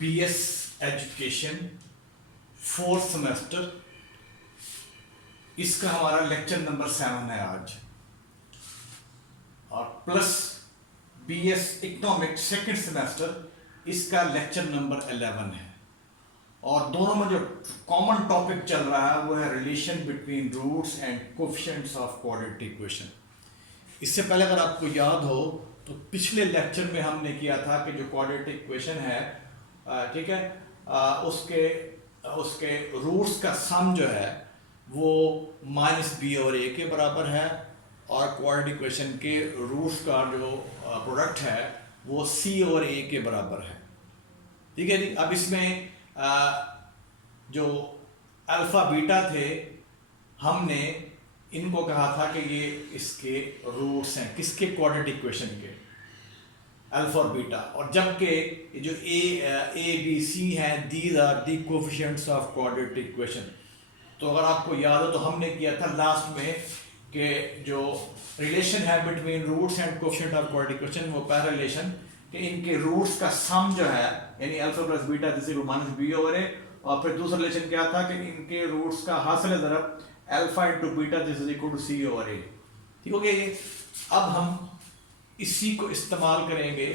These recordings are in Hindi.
BS एजुकेशन 4th सेमेस्टर, इसका हमारा लेक्चर नंबर 7 है आज, और plus BS economic 2nd semester, इसका लेक्चर नंबर 11 है। और दोनों में जो कॉमन टॉपिक चल रहा है वो है relation between roots and coefficients of quadratic equation. इससे पहले अगर आपको याद हो तो पिछले लेक्चर में हमने किया था कि जो क्वाड्रेटिक इक्वेशन है, ठीक है, उसके रूट्स का सम जो है वो -b और a के बराबर है, और क्वाड्रेटिक इक्वेशन के रूट्स का जो प्रोडक्ट है वो c और a के बराबर है। ठीक है जी। अब इसमें जो अल्फा बीटा थे, हमने इनको कहा था कि ये इसके रूट्स हैं, किसके? क्वाड्रेटिक इक्वेशन के, अल्फा और बीटा। और जबकि जो ए बी सी हैं, these are the coefficients of quadratic equation. तो अगर आपको याद हो तो हमने किया था लास्ट में कि जो रिलेशन है between roots and coefficient of quadratic equation, वो पहला रिलेशन कि इनके रूट्स का सम जो है, यानी alpha plus beta this equal minus b over a, और फिर दूसरा रिलेशन क्या था कि इनके रूट्स का हासिल ज़रब alpha into beta this is equal to c over a. ठीक हो गया ये। अब हम इसी को इस्तेमाल करेंगे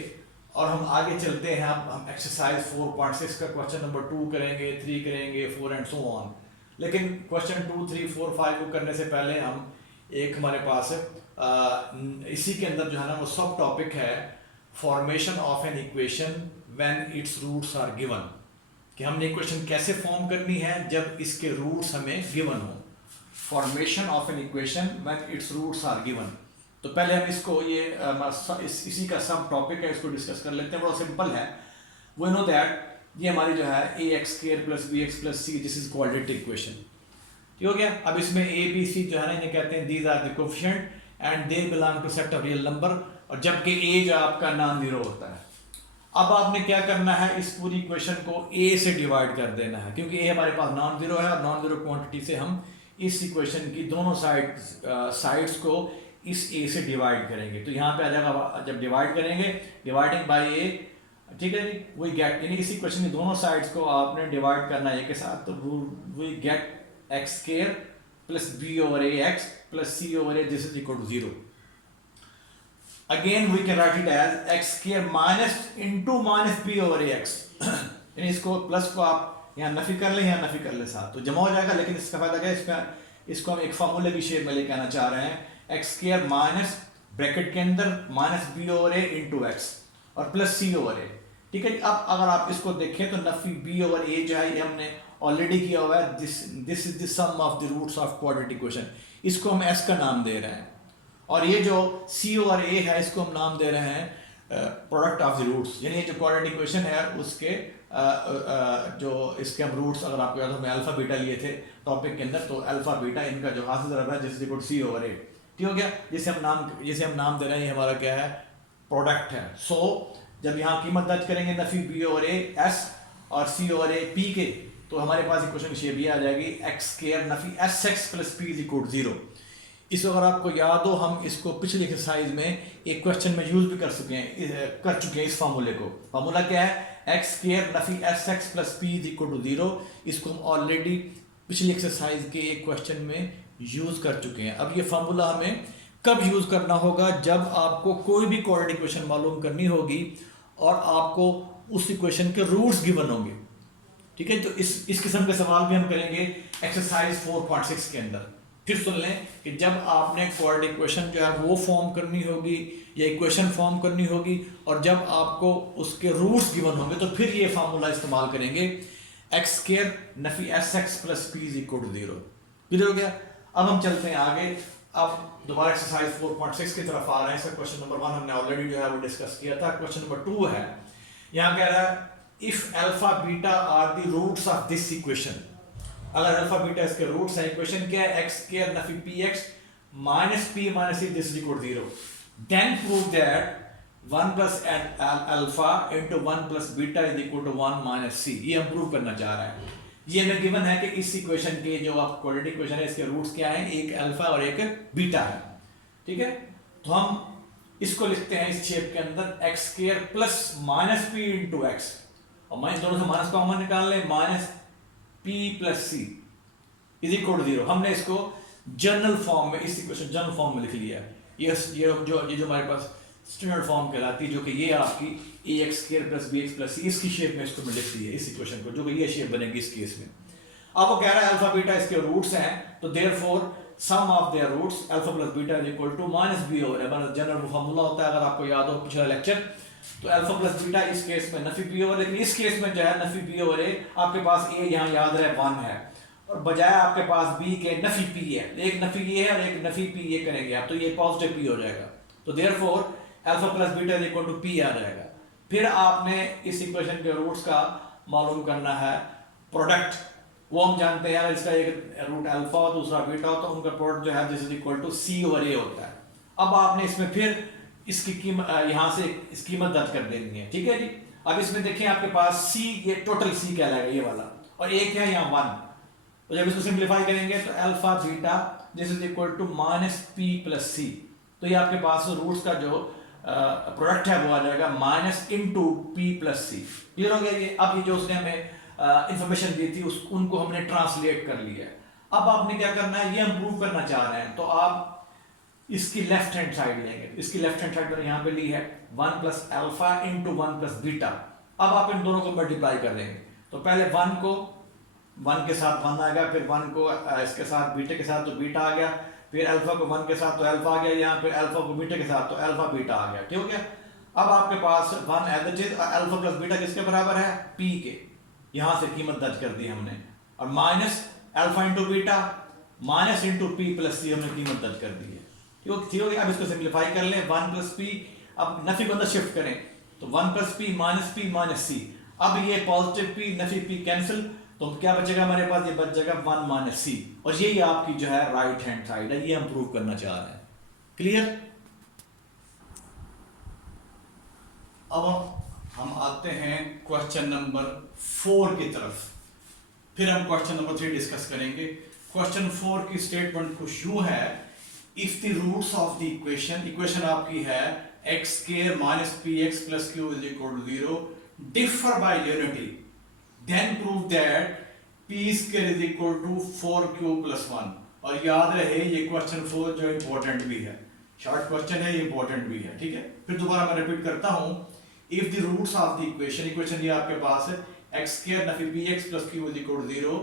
और हम आगे चलते हैं। अब हम एक्सरसाइज 4.6 का क्वेश्चन नंबर 2 करेंगे, 3 करेंगे, 4 एंड सो ऑन। लेकिन क्वेश्चन 2, 3, 4, 5 को करने से पहले हम एक हमारे पास इसी के अंदर जो है ना वो सब टॉपिक है formation of an equation when its roots are given, कि हमने इक्वेशन कैसे फॉर्म करनी है जब इसके रूट्स हमें गिवन हो। Formation of an equation when its roots are given. तो पहले हम इसको इसी का सब टॉपिक है, इसको डिस्कस कर लेते हैं। बड़ा सिंपल है। वी नो दैट ये हमारी जो है ax² + bx + c this is quadratic equation. ठीक हो गया। अब इसमें a b c जो है ना, इन्हें कहते हैं these are the coefficient and they belong to set of real number, और जबकि a जो आपका नॉन जीरो होता है। अब आपने क्या करना है, इस पूरी इक्वेशन को a से डिवाइड कर देना है, क्योंकि a हमारे पास नॉन जीरो है, और नॉन जीरो क्वांटिटी से हम इस इक्वेशन की दोनों साइड्स को इस a से डिवाइड करेंगे। तो यहाँ पे आ जाएगा, जब डिवाइड करेंगे डिवाइडिंग बाय a, ठीक है जी, वी गेट, यानी इस इक्वेशन की दोनों साइड्स को आपने डिवाइड करना है a के साथ, तो we get x² + b over ax + c over a this is equal to 0. Again we can write it as x² minus into minus b over ax यानी इसको प्लस को आप यहाँ नफी कर ले, यहाँ नफी कर ले साथ, तो जमा हो जाएगा। लेकिन इसका फायदा क्या है, इसको हम एक फार्मूले की शेप में लेके आना चाह रहे हैं। x² माइनस ब्रैकेट के अंदर minus b over a into x और प्लस c over a। ठीक है। अब अगर आप इसको देखें तो नफी b over a जो है ये हमने ऑलरेडी किया हुआ है। This is the sum of the roots of quadratic equation. इसको हम s का नाम दे रहे हैं, और ये जो c और a है इसको हम नाम दे रहे हैं प्रोडक्ट ऑफ द रूट्स। यानी ये जो क्वाड्रेटिक इक्वेशन है उसके जो इसके हम रूट्स, अगर आपको याद हो, मैं अल्फा बीटा लिए थे टॉपिक के अंदर, तो अल्फा बीटा इनका जो हासिल ज़रब है जिस इक्वल c over a। ठीक हो गया। जिसे हम नाम दे रहे हैं, ये हमारा क्या है, प्रोडक्ट है। सो जब यहाँ कीमत दर्ज करेंगे Nafi b over a s और c over a p के, तो हमारे पास इक्वेशन शेप ये आ जाएगी x² नफी sx + p = 0। इसको अगर आपको याद हो, हम इसको पिछले एक्सरसाइज में एक क्वेश्चन में यूज भी कर चुके हैं इस फार्मूले को। फार्मूला क्या है, x² नफी sx + p = 0। इसको हम ऑलरेडी पिछली एक्सरसाइज के एक क्वेश्चन में यूज कर चुके हैं। अब ये फार्मूला हमें कब यूज करना होगा, जब आपको कोई भी क्वाड्रेटिक इक्वेशन मालूम करनी होगी और आपको उस इक्वेशन के रूट्स गिवन होंगे। ठीक है। तो इस किस्म के सवाल भी हम करेंगे एक्सरसाइज 4.6 के अंदर। फिर सुन लें कि जब आपने क्वाड्रेटिक इक्वेशन जो है वो फॉर्म करनी होगी या इक्वेशन फॉर्म करनी होगी, और जब आपको उसके रूट्स गिवन होंगे, तो फिर ये फार्मूला इस्तेमाल करेंगे x² Nafi sx + p = 0। Clear हो गया। अब हम चलते हैं आगे। अब दोबारा एक्सरसाइज 4.6 की तरफ आ रहे हैं। इसका क्वेश्चन नंबर 1 हमने ऑलरेडी जो है वो डिस्कस किया था। क्वेश्चन नंबर 2 है, यहाँ कह रहा है if alpha beta are the roots of this equation. अगर अल्फा बीटा इसके रूट्स हैं, इक्वेशन क्या है, x² Nafi px minus p minus c this is equal to 0, then prove that 1 plus alpha into 1 plus beta is equal to 1 minus c। ये हम प्रूव करना चाह रहे हैं। ये हमें गिवन है कि इस इक्वेशन के जो आप क्वाड्रेटिक इक्वेशन है इसके रूट्स क्या हैं, एक अल्फा और एक बीटा है। ठीक है। तो हम इसको लिखते हैं इस शेप के अंदर x² + -p into x और माइनस दोनों से माइनस कॉमन निकाल लें, minus p plus c is equal to 0। हमने इसको जनरल फॉर्म में, इस इक्वेशन जनरल फॉर्म में लिख लिया है। ये जो हमारे पास स्टैंडर्ड फॉर्म कहलाती है, जो कि ये आपकी a x square plus b x plus c, इसकी शेप में इसको मैं लिख दी है इस इक्वेशन को, जो कि ये शेप बनेगी इस केस में। अब वो कह रहा है अल्फा बीटा इसके रूट्स हैं, तो therefore sum of their roots alpha plus beta is equal to minus b over a. General formula होता है, अगर आपको याद हो पिछला लेक्चर, तो अल्फा प्लस बीटा इस केस में नफी पी ओवर, लेकिन इस केस में जो है नफी पी ओवर ए, आपके पास ए यहाँ याद रहे 1 है, और बजाय आपके पास बी के नफी पी है, एक नफी ये है और एक नफी पी ये करेंगे आप, तो ये पॉजिटिव पी हो जाएगा। तो therefore alpha plus beta is equal to p आ जाएगा। फिर आपने इस इक्वेशन के रूट्स का मालूम करना है प्रोडक्ट, वो हम जानते हैं यार, इसका एक रूट अल्फा और दूसरा बीटा हो, तो उनका प्रोडक्ट जो है this is equal to c over a होता है। अब आपने इसमें फिर इसकी कीमत यहाँ से इस कीमत दर्ज कर देनी है, ठीक है जी। अब इसमें देखिए आपके पास सी, ये टोटल सी कहलाएगा ये वाला, और एक है यहाँ 1, तो जब इसको सिंप्लीफाई करेंगे तो alpha beta this is equal to minus p plus c, तो ये आपके पास रूट्स का जो प्रोडक्ट है वो आ जाएगा माइनस इंटू पी प्लस सी। क्लियर हो गया ये। अब ये जो उसने हमें इंफॉर्मेशन दी थी उनको हमने ट्रांसलेट कर लिया है। अब आपने क्या करना है, ये हम प्रूव करना चाह रहे हैं, तो आप इसकी लेफ्ट हैंड साइड लेंगे। इसकी लेफ्ट हैंड साइड पर यहाँ पे ली है 1 plus alpha into 1 plus beta. अब आप इन दोनों को मल्टीप्लाई कर देंगे, तो पहले 1 को 1 के साथ 1 आएगा, फिर 1 को इसके साथ बीटा के साथ तो बीटा आ गया, फिर अल्फा को 1 के साथ तो अल्फा आ गया यहाँ, फिर अल्फा को बीटा के साथ तो अल्फा बीटा आ गया, ठीक हो गया। अब आपके पास 1 as it is, alpha plus beta किसके बराबर है, पी के, यहाँ से कीमत दर्ज कर दी हमने, और minus alpha into beta minus into p plus c हमने कीमत दर्ज कर दी है, ठीक हो गया। अब इसको सिंप्लीफाई कर लें, 1 प्लस पी, अब नफी को अंदर शिफ्ट करें, तो 1 प्लस पी माइनस सी। अब ये positive P Nafi P cancel, तो क्या बचेगा हमारे पास, ये बच जाएगा 1 माइनस सी, और यही आपकी जो है राइट हैंड साइड है, ये हम प्रूव करना चाह रहे हैं। क्लियर। अब हम आते हैं क्वेश्चन नंबर 4 की तरफ, फिर हम क्वेश्चन नंबर 3 डिस्कस करेंगे। क्वेश्चन 4 की स्टेटमेंट कुछ यूं है, if the roots of the equation आपकी है x square minus p x plus q is equal to 0 differ by unity, then prove that p square is equal to 4q plus 1। और याद रहे ये क्वेश्चन 4 जो इंपॉर्टेंट भी है, शॉर्ट क्वेश्चन है, ये इंपॉर्टेंट भी है, ठीक है। फिर दोबारा मैं रिपीट करता हूं, if the roots of the equation ये आपके पास है एक्स स्क्वायर नफी p x plus q is equal to 0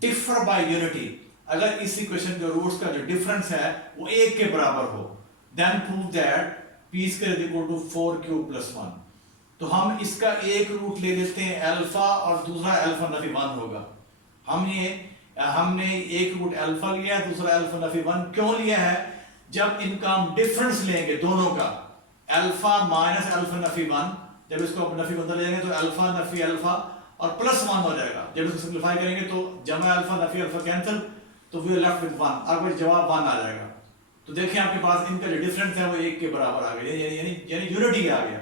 differ by unity, अगर इस इक्वेशन के रूट्स का जो डिफरेंस है वो 1 के बराबर हो, then prove that p square is equal to 4q plus 1। तो हम इसका एक रूट ले लेते हैं अल्फा और दूसरा अल्फा नफी 1 होगा। हमने एक रूट अल्फा लिया है, दूसरा अल्फा नफी 1 क्यों लिया है, जब इनका हम डिफरेंस लेंगे दोनों का, अल्फा माइनस अल्फा नफी 1, जब इसको नफी बदल लेंगे तो अल्फा नफी अल्फा और प्लस 1 हो जाएगा। जब इसको सिंप्लीफाई करेंगे तो जमा अल्फा नफी अल्फा कैंसिल, तो वी आर लेफ्ट विद 1, आपका जवाब 1 आ जाएगा। तो देखिए आपके पास इनका जो डिफरेंस है वो 1 के बराबर आ गया, यानी यूनिटी आ गया।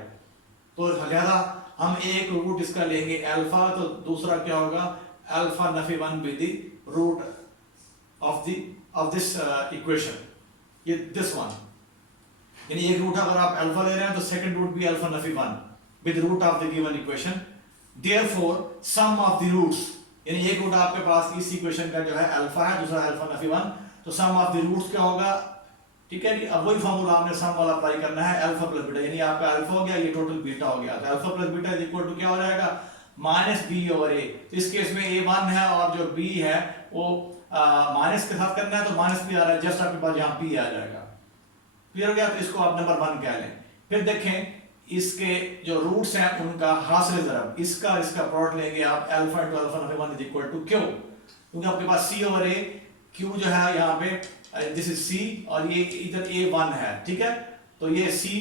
तो लिहाजा हम एक रूट इसका लेंगे अल्फा, तो दूसरा क्या होगा, अल्फा नफी 1 with the root of this equation, ये दिस वन, यानी एक रूट अगर आप अल्फा ले रहे हैं तो सेकंड रूट भी अल्फा नफी 1 with root of the given equation. Therefore sum of the roots, यानी एक रूट आपके पास इस इक्वेशन का जो है अल्फा है, दूसरा अल्फा नफी 1, तो सम ऑफ द रूट्स क्या होगा, ठीक है जी। अब वही फॉर्मूला हमने सम वाला अप्लाई करना है, अल्फा प्लस बीटा, यानी आपका अल्फा हो गया, ये टोटल बीटा हो गया, तो alpha plus beta is equal to क्या हो जाएगा, माइनस बी ओवर ए। तो इस केस में ए 1 है और जो बी है वो माइनस के साथ करना है, तो माइनस बी आ रहा है, जस्ट आपके पास यहाँ पी आ जाएगा। क्लियर हो गया, तो इसको आप नंबर 1 कह लें। फिर देखें इसके जो रूट्स हैं उनका हासिल ज़रब, इसका प्रोडक्ट लेंगे आप, अल्फा इंटू अल्फा नफी 1 इज इक्वल टू क्यू, क्योंकि आपके पास सी ओवर ए, क्यू जो है यहाँ पे दिस इज सी, और ये इधर ए 1 है, ठीक है। तो ये सी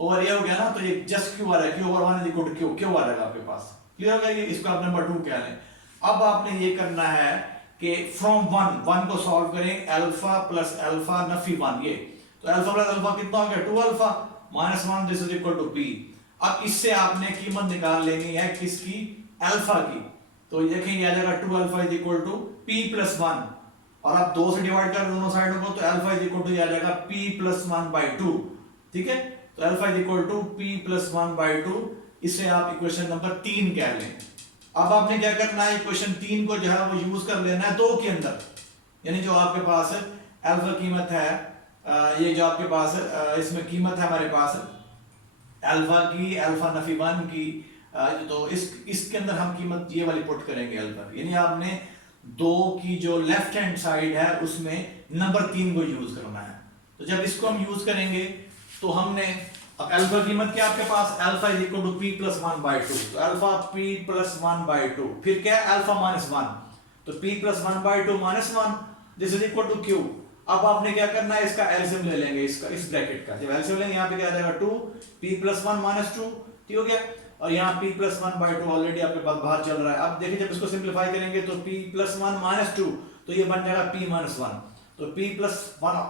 ओवर ए हो गया ना, तो ये जस्ट क्यू आ रहा है, q over 1 is equal to q आ जाएगा आपके पास। क्लियर हो गया, ये इसको आप नंबर 2 कह लें। अब आपने ये करना है कि फ्रॉम 1 को सॉल्व करें, अल्फा प्लस अल्फा नफी 1, ये तो अल्फा प्लस अल्फा कितना हो गया, 2 alpha minus 1 this is equal to p. अब इससे आपने कीमत निकाल लेनी है किसकी, अल्फा की, तो देखेंगे आ जाएगा 2 alpha is equal to p plus 1, और आप 2 से डिवाइड कर दोनों साइडों को, तो अल्फा इज इक्वल टू आ जाएगा पी प्लस 1 बाई 2, ठीक है। तो alpha is equal to p plus 1/2, इसे आप इक्वेशन नंबर 3 कह लें। अब आपने क्या करना है, इक्वेशन 3 को जो है वो यूज कर लेना है 2 के अंदर, यानी जो आपके पास अल्फा कीमत है, ये जो आपके पास इसमें कीमत है हमारे पास अल्फा की, अल्फा नफी 1 की, तो इसके अंदर हम कीमत ये वाली पुट करेंगे अल्फा, यानी आपने 2 की जो लेफ्ट हैंड साइड है उसमें नंबर 3 को यूज करना है। तो जब इसको हम यूज करेंगे तो हमने अब अल्फा कीमत क्या आपके पास, alpha is equal to p plus 1/2, तो अल्फा पी प्लस 1/2, फिर क्या है अल्फा माइनस 1, तो p plus 1/2 minus 1, this is equal to q. अब आपने क्या करना है, इसका एलसीएम ले लेंगे, इसका इस ब्रैकेट का जब एलसीएम लेंगे यहाँ पे क्या आ जाएगा 2 पी प्लस 1 माइनस 2, ठीक हो गया, और यहाँ p प्लस 1/2 ऑलरेडी आपके पास बाहर चल रहा है। अब देखिए जब इसको सिंप्लीफाई करेंगे तो p प्लस 1 माइनस 2, तो ये बन जाएगा p माइनस 1, तो p प्लस 1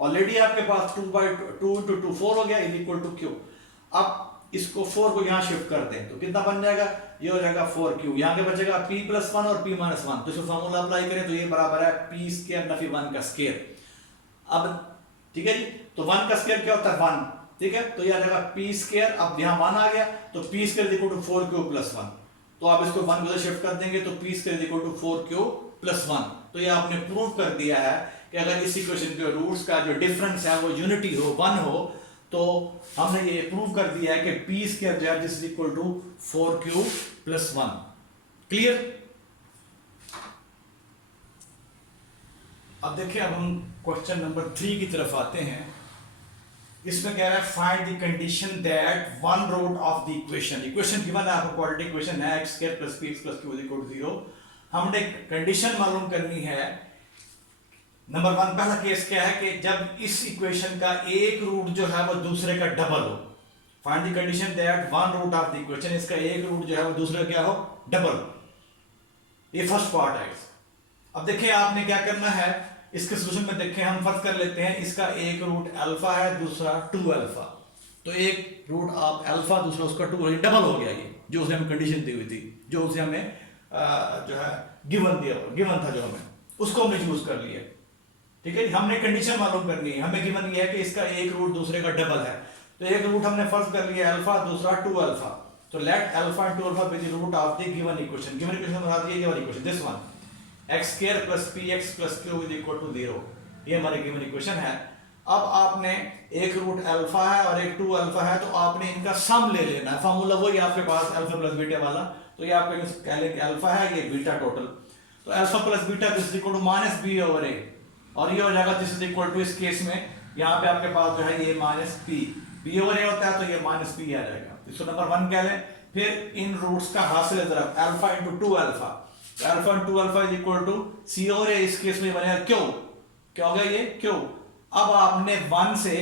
ऑलरेडी आपके पास 2/2 into 2 4 हो गया, इज इक्वल टू q। अब इसको 4 को यहाँ शिफ्ट कर दें तो कितना बन जाएगा, ये हो जाएगा 4q, यहाँ के बचेगा p प्लस 1 और p माइनस 1, तो इसको फार्मूला अप्लाई करें तो ये बराबर है p स्क्वायर नफी 1 का स्क्वायर। अब ठीक है जी, तो 1 का स्क्वायर क्या होता है 1, ठीक है, तो ये आ जाएगा p स्क्वायर, अब यहाँ 1 आ गया तो p square equal to 4q plus 1, तो आप इसको 1 को शिफ्ट कर देंगे तो p square equal to 4q plus 1। तो ये आपने प्रूव कर दिया है कि अगर इस इक्वेशन के रूट्स का जो डिफरेंस है वो यूनिटी हो, 1 हो, तो हमने ये प्रूव कर दिया है कि p स्क्वायर जो है this is equal to 4q plus 1। Clear. अब देखिए, अब हम क्वेश्चन नंबर 3 की तरफ आते हैं। इसमें कह रहा है find the condition that one root of the equation, equation given है आपको, क्वाड्रेटिक इक्वेशन है x square plus px plus q equal to 0। हमने कंडीशन मालूम करनी है। नंबर 1 पहला केस क्या है कि जब इस इक्वेशन का एक रूट जो है वो दूसरे का डबल हो। Find the condition that one root of the equation, इसका एक रूट जो है वो दूसरे क्या हो, डबल। ये फर्स्ट पार्ट है। अब देखिए आपने क्या करना है, इसके सोल्यूशन में देखें, हम फर्ज कर लेते हैं इसका एक रूट अल्फा है, दूसरा 2 अल्फा, तो एक रूट आप अल्फा, दूसरा उसका 2, डबल हो गया ये जो उसने हमें कंडीशन दी हुई थी, जो उसे हमें जो है गिवन था, जो हमें उसको हमने यूज कर लिया। ठीक है, हमने कंडीशन मालूम करनी है, हमें गिवन ये है कि इसका एक रूट दूसरे का डबल है, तो एक रूट हमने फर्ज कर लिया अल्फा, दूसरा 2 अल्फा, तो let alpha and 2 alpha be the root of the given equation. Given equation बता दिए, ये वाली equation, this one x square plus px plus q is equal to 0, ये हमारी गिवन इक्वेशन है। अब आपने एक रूट अल्फा है और एक 2 अल्फा है, तो आपने इनका सम ले लेना है। फार्मूला वही आपके पास अल्फा प्लस बीटा वाला, तो ये आपके कह लें कि अल्फा है, ये बीटा टोटल, तो alpha plus beta this is equal to minus b over a, और ये हो जाएगा दिस इज इक्वल टू, इस केस में यहाँ पे आपके पास जो है ये माइनस b ओवर a होता है, तो ये माइनस b आ जाएगा। इसको नंबर 1 कह लें। फिर इन रूट्स का हासिल जरा alpha into 2 alpha, alpha into 2 alpha is equal to c over a, इस केस में बनेगा क्यों, क्या हो गया ये क्यों। अब आपने 1 से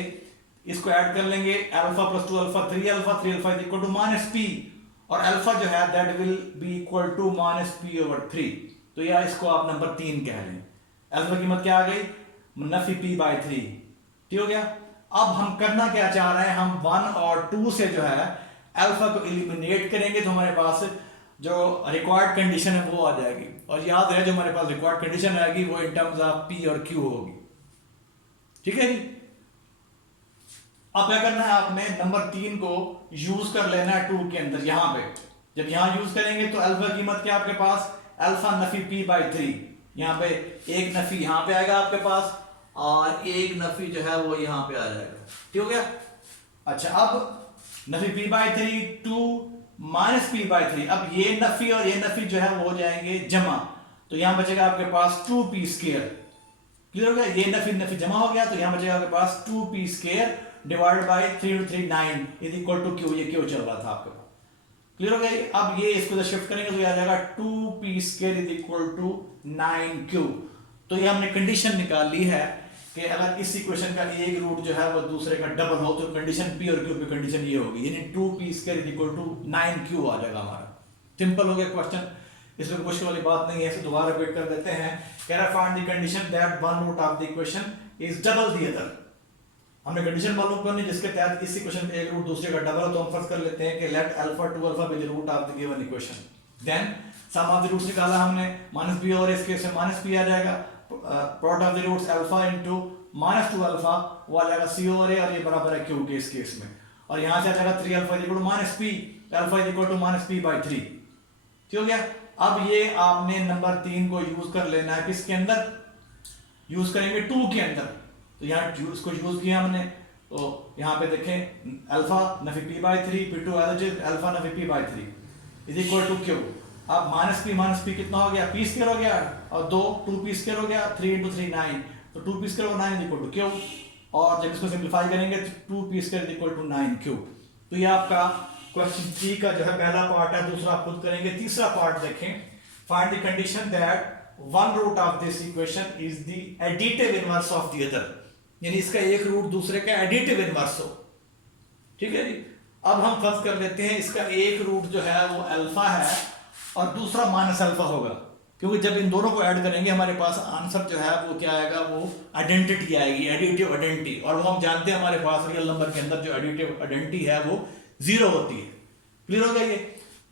इसको ऐड कर लेंगे, alpha plus 2 alpha 3 alpha, 3 alpha is equal to minus p, और अल्फा जो है that will be equal to minus p over 3, तो या इसको आप नंबर 3 कह लें। अल्फा की कीमत क्या आ गई, नफी p/3, ठीक हो गया। अब हम करना क्या चाह रहे हैं, हम 1 और 2 से जो है अल्फा को एलिमिनेट करेंगे, तो हमारे पास जो रिक्वायर्ड कंडीशन है वो आ जाएगी, और याद रहे जो हमारे पास रिक्वायर्ड कंडीशन आएगी वो इन टर्म्स ऑफ p और q होगी। ठीक है जी। अब क्या करना है, आपने नंबर 3 को यूज कर लेना है 2 के अंदर। यहां पे जब यहां यूज करेंगे तो अल्फा कीमत क्या आपके पास, अल्फा नफी p/3, यहाँ पे एक नफी यहाँ पे आएगा आपके पास, और एक नफी जो है वो यहाँ पे आ जाएगा, ठीक हो गया। अच्छा, अब नफी p/3 2 माइनस p/3, अब ये नफी और ये नफी जो है वो हो जाएंगे जमा, तो यहां बचेगा आपके पास 2p स्क्वायर, क्लियर हो गया। ये नफी नफी जमा हो गया, तो यहां बचेगा आपके पास 2p square divided by 3 into 3 9 is equal to q, ये क्यों चल रहा था आपके पास, क्लियर हो गया। अब ये इसको शिफ्ट करेंगे तो ये आ जाएगा 2p square is equal to 9q। तो ये हमने कंडीशन निकाल ली है कि अगर इस इक्वेशन का एक रूट जो है वो दूसरे का डबल हो, तो कंडीशन p और q पे कंडीशन ये होगी, यानी 2p square is equal to 9q आ जाएगा हमारा। सिंपल हो गया क्वेश्चन, इसमें मुश्किल वाली बात नहीं है। इसे दोबारा रिपीट कर देते हैं। कह रहा find the condition that one root of the equation is double the other. हमने कंडीशन मालूम करनी जिसके तहत इस इक्वेशन का एक रूट दूसरे का डबल हो, तो हम फर्ज कर लेते हैं कि let alpha 2 alpha be the root of the given equation. Then sum of the roots निकाला हमने, माइनस b और इस केस में माइनस p आ जाएगा, product of the roots alpha into minus 2 alpha वो आ जाएगा सी ओवर ए और ये बराबर है क्यू के इस केस में। और यहां से आ जाएगा 3 alpha equal to minus p, alpha equal to minus p by 3। ठीक हो गया। अब ये आपने नंबर 3 को यूज कर लेना है किसके अंदर, यूज करेंगे 2 के अंदर। तो यहाँ उसको यूज किया हमने, तो यहाँ पे देखें अल्फा नफी p by 3 p to alpha नफी p by 3 is equal to q. अब माइनस पी कितना हो गया, पी स्क्वायर हो गया, और 2 पी स्क्वायर हो गया, 3 इंटू 3 9, तो 2 p square 9 is equal to q. और जब इसको सिंप्लीफाई करेंगे तो 2 p square is equal to 9 q. तो ये आपका क्वेश्चन 3 का जो है पहला पार्ट है, दूसरा आप खुद करेंगे। तीसरा पार्ट देखें, find the condition that one root of this equation is the additive inverse of the other, यानी इसका एक रूट दूसरे का एडिटिव इनवर्स हो। ठीक है जी। अब हम फर्ज कर लेते हैं इसका एक रूट जो है वो अल्फा है और दूसरा माइनस अल्फा होगा, क्योंकि जब इन दोनों को ऐड करेंगे हमारे पास आंसर जो है वो क्या आएगा, वो आइडेंटिटी आएगी, एडिटिव आइडेंटिटी। और वो हम जानते हैं हमारे पास रियल नंबर के अंदर जो एडिटिव आइडेंटिटी है वो 0 होती है। क्लियर हो गया ये।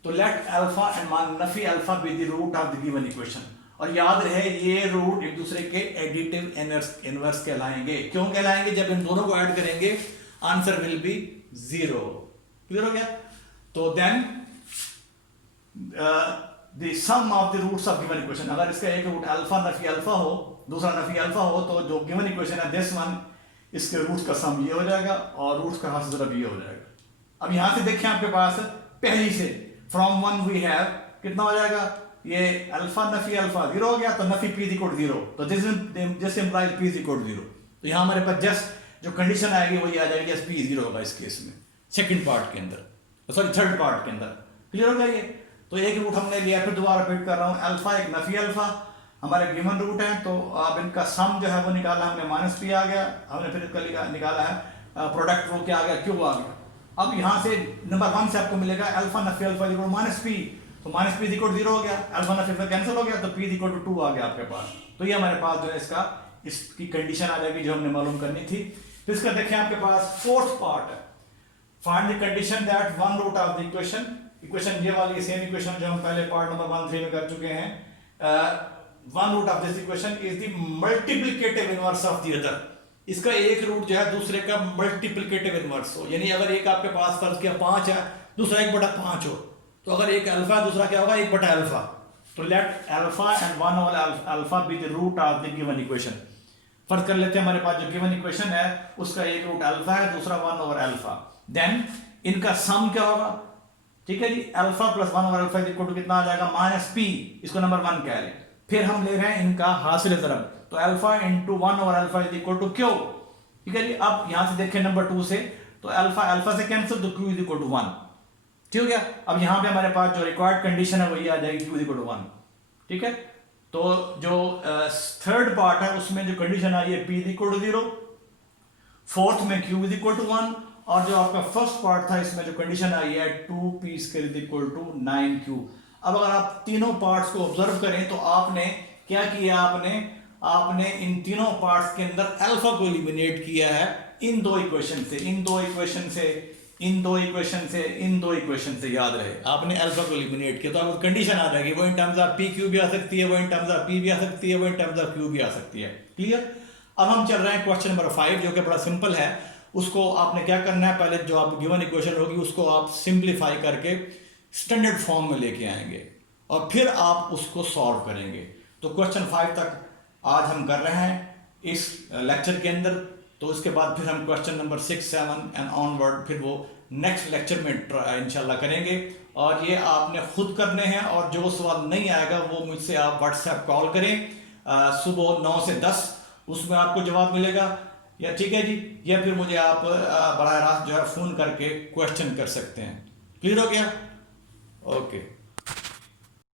तो लेट अल्फा एंड नफी alpha be the root of the given equation. और याद रहे ये रूट एक दूसरे के एडिटिव इनवर्स कहलाएंगे। क्यों कहलाएंगे, जब इन दोनों को ऐड करेंगे आंसर विल बी 0। क्लियर हो गया। तो then the sum of the roots of given equation, अगर इसका एक रूट अल्फा नफी अल्फा हो, दूसरा नफी अल्फा हो, तो जो गिवन इक्वेशन है दिस वन, इसके रूट्स का सम ये हो जाएगा और रूट्स का हासिल जरा ये हो जाएगा। अब यहां से देखिए आपके पास पहली से फ्रॉम 1 वी हैव कितना हो जाएगा, ये अल्फा नफी अल्फा 0 हो गया, तो नफी पी इक्वल टू 0, तो this implies p equal to 0। तो यहां हमारे पास जस्ट जो कंडीशन आएगी वो ये आ जाएगी, जस्ट पी 0 होगा इस केस में, सेकंड पार्ट के अंदर, सॉरी थर्ड पार्ट के अंदर। क्लियर हो गया ये। तो एक रूट हमने लिया, फिर दोबारा रिपीट कर रहा हूं, अल्फा एक नफी अल्फा हमारे गिवन रूट है, तो अब इनका सम जो है वो निकाला हमने, माइनस पी आ गया, हमने फिर इसका निकाला है प्रोडक्ट, वो क्या आ गया, क्यू आ गया। अब यहां से नंबर 1 से आपको मिलेगा alpha Nafi alpha equal minus P, तो माइनस पी इक्वल 0 हो गया, अल्फा नफी अल्फा कैंसिल हो गया, तो पी इक्वल टू 2 आ गया आपके पास। तो ये हमारे पास जो है इसका इसकी कंडीशन आ जाएगी जो हमने मालूम करनी थी। फिर इसका देखें आपके पास फोर्थ पार्ट है, find the condition that one root of the equation, equation ये वाली सेम इक्वेशन जो हम पहले पार्ट नंबर 1-3 में कर चुके हैं, one root of this equation is the multiplicative inverse of the other, इसका एक रूट जो है दूसरे का मल्टीप्लिकेटिव इनवर्स हो। यानी अगर एक आपके पास फर्ज किया 5 है, दूसरा 1/5 हो, तो अगर एक अल्फा दूसरा क्या होगा 1/अल्फा, तो let alpha and 1 over alpha be the root of the given equation. फर्ज कर लेते हैं हमारे पास जो गिवन इक्वेशन है उसका एक रूट अल्फा है, दूसरा 1 ओवर अल्फा, देन इनका सम क्या होगा, ठीक है जी, alpha plus 1 over alpha equal to कितना आ जाएगा, माइनस पी, इसको नंबर 1 कह रहे हैं। फिर हम ले रहे हैं इनका हासिल ज़रब, तो alpha into 1 over alpha is equal to q. ठीक है जी। अब यहां से देखें नंबर 2 से, तो अल्फा अल्फा से कैंसिल, तो क्यू इज इक्वल टू 1। ठीक हो गया। अब यहां पे हमारे पास जो रिक्वायर्ड कंडीशन है वही आ जाएगी, क्यू इज इक्वल टू 1। ठीक है। तो जो थर्ड पार्ट है उसमें जो कंडीशन आई है p is equal to 0, fourth में क्यू इज इक्वल टू 1, और जो आपका फर्स्ट पार्ट था इसमें जो कंडीशन आई है 2p square is equal to 9q। अब अगर आप तीनों पार्ट्स को ऑब्जर्व करें तो आपने क्या किया, आपने इन तीनों पार्ट्स के अंदर अल्फा को एलिमिनेट किया है इन दो इक्वेशन से, इन दो इक्वेशन से, इन दो इक्वेशन से, इन दो इक्वेशन से, याद रहे आपने अल्फा को एलिमिनेट किया, तो आपको कंडीशन आ जाएगी, वो in terms of P Q भी आ सकती है, वो इन टर्म्स ऑफ पी भी आ सकती है, वो इन टर्म्स ऑफ क्यू भी आ सकती है। क्लियर। अब हम चल रहे हैं क्वेश्चन नंबर 5 जो कि बड़ा सिंपल है। उसको आपने क्या करना है, पहले जो आप गिवन इक्वेशन होगी उसको आप सिंप्लीफाई करके स्टैंडर्ड फॉर्म में लेके आएंगे और फिर आप उसको सॉल्व करेंगे। तो क्वेश्चन 5 तक आज हम कर रहे हैं इस लेक्चर के अंदर, तो इसके बाद फिर हम क्वेश्चन नंबर 6, 7 एंड ऑनवर्ड फिर वो नेक्स्ट लेक्चर में इंशाल्लाह करेंगे। और ये आपने खुद करने हैं, और जो सवाल नहीं आएगा वो मुझसे आप व्हाट्सएप कॉल करें सुबह 9 से 10, उसमें आपको जवाब मिलेगा, या ठीक है जी, या फिर मुझे आप बराह रास्त जो है फ़ोन करके क्वेश्चन कर सकते हैं। क्लियर हो गया? ओके।